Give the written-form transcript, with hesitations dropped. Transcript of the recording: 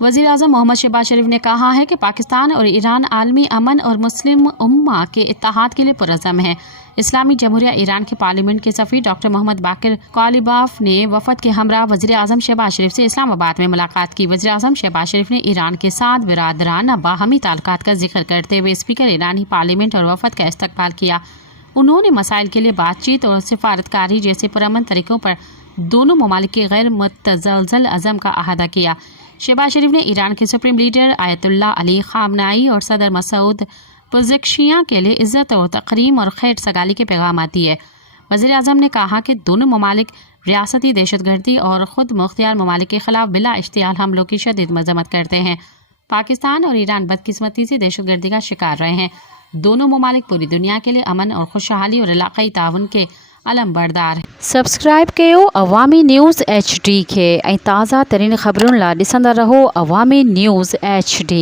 वज़ीर आज़म मोहम्मद शहबाज शरीफ ने कहा है कि पाकिस्तान और ईरान आलमी अमन और मुस्लिम उम्मा के इत्तेहाद के लिए पुरअज़्म है। इस्लामी जमहूरिया ईरान के पार्लियामेंट के सफ़ीर डॉक्टर मोहम्मद बाकिर कालिबाफ ने वफ़द के हमरा वज़ीर आज़म शहबाज शरीफ से इस्लामाबाद में मुलाकात की। वज़ीर आज़म शहबाज शरीफ ने ईरान के साथ बिरादराना बाहमी ताल्लुकात का जिक्र करते हुए स्पीकर ईरानी पार्लियामेंट और वफ़द का इस्तकबाल किया। उन्होंने मसाइल के लिए बातचीत और सिफारतकारी जैसे पुरअमन तरीक़ों पर दोनों ममालिक के गैर मुतज़लज़ल अज़म का अहादा किया। शहबाज शरीफ ने ईरान के सुप्रीम लीडर आयतुल्लाह अली ख़ामनाई और सदर मसूद पुज़ेशकियां के लिए इज़्ज़त और तकरीम और खैर सगाली के पैगाम दिए। वज़ीर आज़म ने कहा कि दोनों ममालिक रियासती दहशतगर्दी और ख़ुद मुख्तियार ममालिक के ख़िलाफ़ बिला इश्तियाल हमलों की शदीद मज़म्मत करते हैं। पाकिस्तान और ईरान बदकिस्मती से दहशतगर्दी का शिकार रहे हैं। दोनों ममालिक पूरी दुनिया के लिए अमन और खुशहाली और इलाक़ाई ताउन के अलम बरदार। सब्सक्राइब कयो अवामी न्यूज़ HD खे ऐं ताज़ा तरीन ख़बरुनि लाइ ॾिसंदा रहो अवामी न्यूज़ HD।